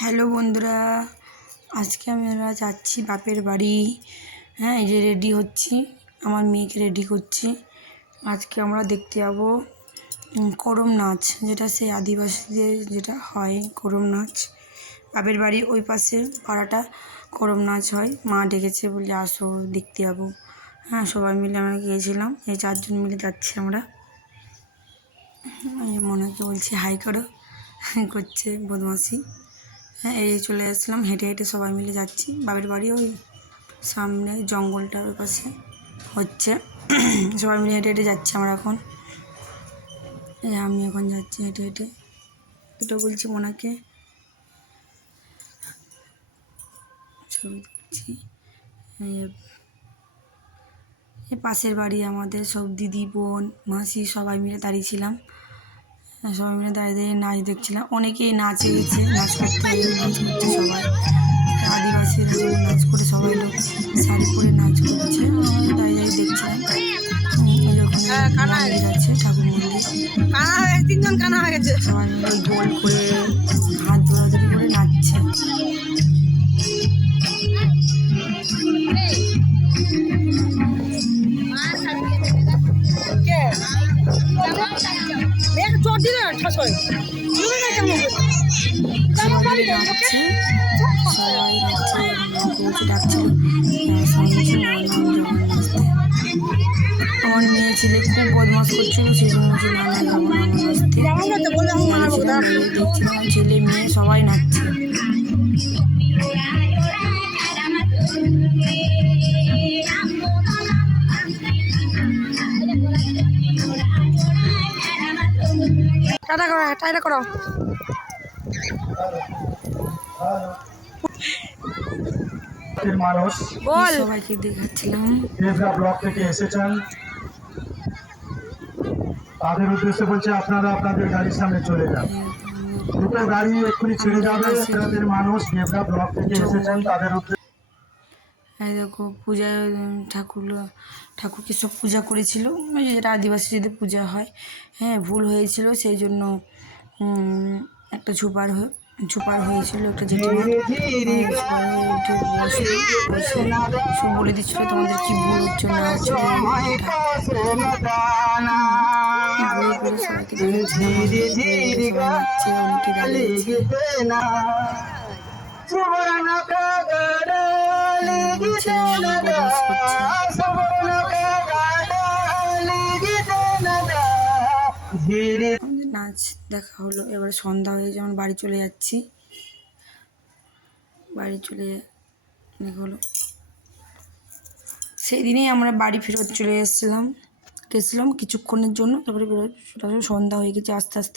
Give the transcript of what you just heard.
Hello বন্ধুরা, আজকে আমরা যাচ্ছি বাপের বাড়ি। হ্যাঁ, এই যে রেডি হচ্ছি, আমার মেয়েকে রেডি করছি। আজকে আমরা দেখতে যাবো করম নাচ, যেটা সেই আদিবাসীদের যেটা হয় করম নাচ। বাপের বাড়ি ওই পাশে পাড়াটা করম নাচ হয়। মা ডেকেছে বলে আসো দেখতে যাবো। হ্যাঁ, সবাই মিলে আমরা গিয়েছিলাম, এই 4 জন মিলে যাচ্ছি আমরা। মনেকে বলছি হাই করো, করছে বদমাসি। হ্যাঁ, এই চলে আসলাম, হেঁটে হেঁটে সবাই মিলে যাচ্ছি বাপের বাড়ি। ওই সামনে জঙ্গলটার ওই পাশে হচ্ছে। সবাই মিলে হেঁটে হেঁটে যাচ্ছি আমরা এখন। আমি এখন যাচ্ছি হেঁটে হেঁটে, এটা বলছি মোনাকে ছবি তুলছি। এই পাশের বাড়ি আমাদের সব দিদি বোন মাসি সবাই মিলে দাঁড়িয়েছিলাম। সবাই মিলে দাঁড়িয়ে দাঁড়িয়ে নাচ দেখছিলাম। অনেকেই নাচে গেছে, নাচ করতে নাচ করছে সবাই। আদিবাসীরা যেমন নাচ করে সবাই লোক শাড়ি পরে নাচ করছে, আমরা দাঁড়িয়ে দাঁড়িয়ে দেখছিলাম। ওখানে মন্দির আছে, ঠাকুর মন্দির। সবাই মিলে গোল করে হাত ধরাধরি করে নাচছে। সবাই ডাকছে, বলছে ডাকছিল আমার মেয়ে ছেলে খুব বদমাস করছিল, সেই জন্য বলছে না না যাবো না আমার দেখছিলাম ছেলে মেয়ে সবাই নাচছে। টাটা করো, টাটা করো। মানুষ সবাইকে দেখাচ্ছিলাম। ব্লক থেকে এসেছেন, তাদের উদ্দেশ্যে বলছে আপনারা আপনাদের গাড়ির সামনে চলে যান। দুটো গাড়ি এক্ষুনি ছেড়ে যাবে। তাদের মানুষ দেবরা ব্লক থেকে এসেছেন, তাদের উদ্দেশ্যে। এই দেখো পূজায় ঠাকুরকে সব পূজা করেছিল, যেটা আদিবাসীদের পূজা হয়। হ্যাঁ, ভুল হয়েছিল, সেই জন্য একটা ঝুপার হয়েছিল একটা জেঠিমার। উঠে বসে সব বলে দিচ্ছিল তোমাদের কি ভুল হচ্ছে না হচ্ছে। ঘুরে ঘুরে সবাইকে দেখাচ্ছিল, সবাই নাচছে, অনেকে দাঁড়িয়েছে। নাচ দেখা হলো, এবার সন্ধ্যা হয়ে যেমন বাড়ি চলে যাচ্ছি। বাড়ি চলে হলো সেই দিনেই আমরা বাড়ি ফেরত চলে গেছিলাম কিছুক্ষণের জন্য। তারপরে সন্ধ্যা হয়ে গেছে আস্তে আস্তে।